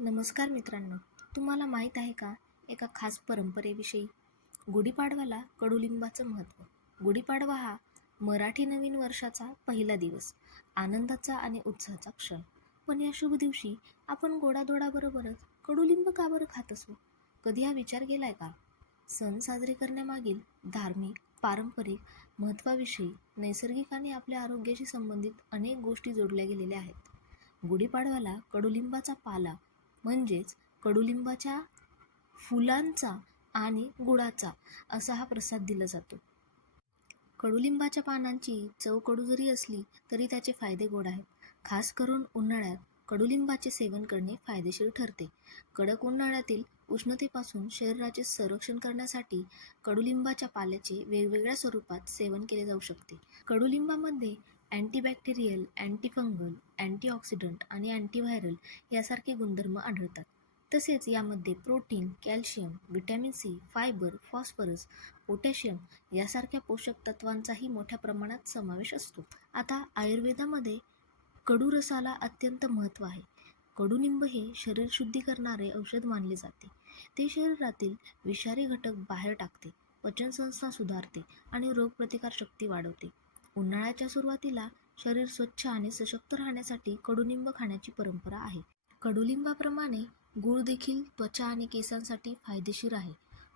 नमस्कार मित्रांनो, तुम्हाला माहीत आहे का एका खास परंपरेविषयी? गुढीपाडव्याला कडुलिंबाचं महत्त्व. गुढीपाडवा हा मराठी नवीन वर्षाचा पहिला दिवस, आनंदाचा आणि उत्साहाचा क्षण. पण या शुभ दिवशी आपण गोडाधोडाबरोबरच कडुलिंब का बरं खात असू? कधी हा विचार केलाय का? सण साजरे करण्यामागील धार्मिक, पारंपरिक महत्त्वाविषयी, नैसर्गिक आणि आपल्या आरोग्याशी संबंधित अनेक गोष्टी जोडल्या गेलेल्या आहेत. गुढीपाडव्याला कडुलिंबाचा पाला म्हणजेच कडुलिंबाच्या फुलांचा आणि गुळाचा असा हा प्रसाद दिला जातो. कडुलिंबाच्या पानांची चव कडू जरी असली तरी त्याचे फायदे गोड आहेत. खास करून उन्हाळ्यात कडुलिंबाचे सेवन करणे फायदेशीर ठरते. कडक उन्हाळ्यातील उष्णतेपासून शरीराचे संरक्षण करण्यासाठी कडुलिंबाच्या पाल्याचे वेगवेगळ्या स्वरूपात सेवन केले जाऊ शकते. कडुलिंबामध्ये अँटीबॅक्टेरियल, अँटीफंगल, अँटीऑक्सिडंट आणि अँटीव्हायरल यासारखे गुणधर्म आढळतात. तसेच यामध्ये protein, calcium, vitamin C, fibre, phosphorus, potassium यासारख्या पोषक तत्वांचाही मोठ्या प्रमाणात समावेश असतो. आता आयुर्वेदामध्ये कडू रसाला अत्यंत महत्त्व आहे. कडुनिंब हे शरीर शुद्धी करणारे औषध मानले जाते. ते शरीरातील विषारी घटक बाहेर टाकते, पचनसंस्था सुधारते आणि रोगप्रतिकारशक्ती वाढवते. उन्हाळ्याच्या सुरुवातीला शरीर स्वच्छ आणि सशक्त राहण्यासाठी कडुनिंब खाण्याची परंपरा आहे. कडुलिंबाप्रमाणे गूळ देखील त्वचा आणि केसांसाठी फायदेशीर आहे.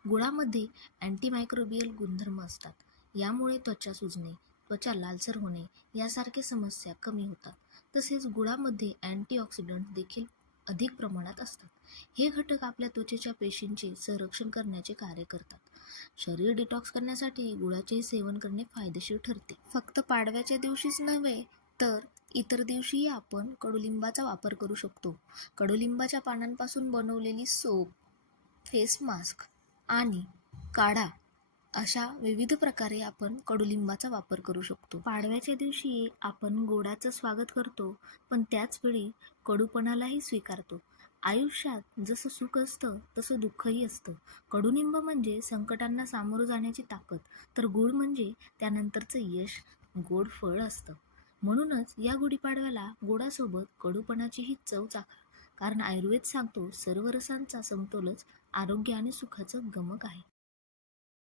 गुळामध्ये अँटीमायक्रोबियल गुणधर्म असतात. यामुळे त्वचा सुजणे, त्वचा लालसर होणे यासारख्या समस्या कमी होतात. तसेच गुळामध्ये अँटीऑक्सिडंट देखील अधिक प्रमाणात असतात. हे घटक आपल्या त्वचेच्या पेशींचे संरक्षण करण्याचे कार्य करतात. शरीर डिटॉक्स करण्यासाठी गुळाचेही सेवन करणे फायदेशीर ठरते. फक्त पाडव्याच्या दिवशीच नव्हे तर इतर दिवशीही आपण कडुलिंबाचा वापर करू शकतो. कडुलिंबाच्या पानांपासून बनवलेली सोप, फेस मास्क आणि काढा अशा विविध प्रकारे आपण कडुलिंबाचा वापर करू शकतो. पाडव्याच्या दिवशी आपण गोडाचं स्वागत करतो, पण त्याचवेळी कडूपणालाही स्वीकारतो. आयुष्यात जसं सुख असतं तसं दुःखही असतं. कडुनिंब म्हणजे संकटांना सामोरं जाण्याची ताकद, तर गूळ म्हणजे त्यानंतरचं यश, गोड फळ असतं. म्हणूनच या गुढीपाडव्याला गोडासोबत कडूपणाचीही चव चाखा, कारण आयुर्वेद सांगतो सर्व रसांचा समतोलच आरोग्य आणि सुखाचं गमक आहे.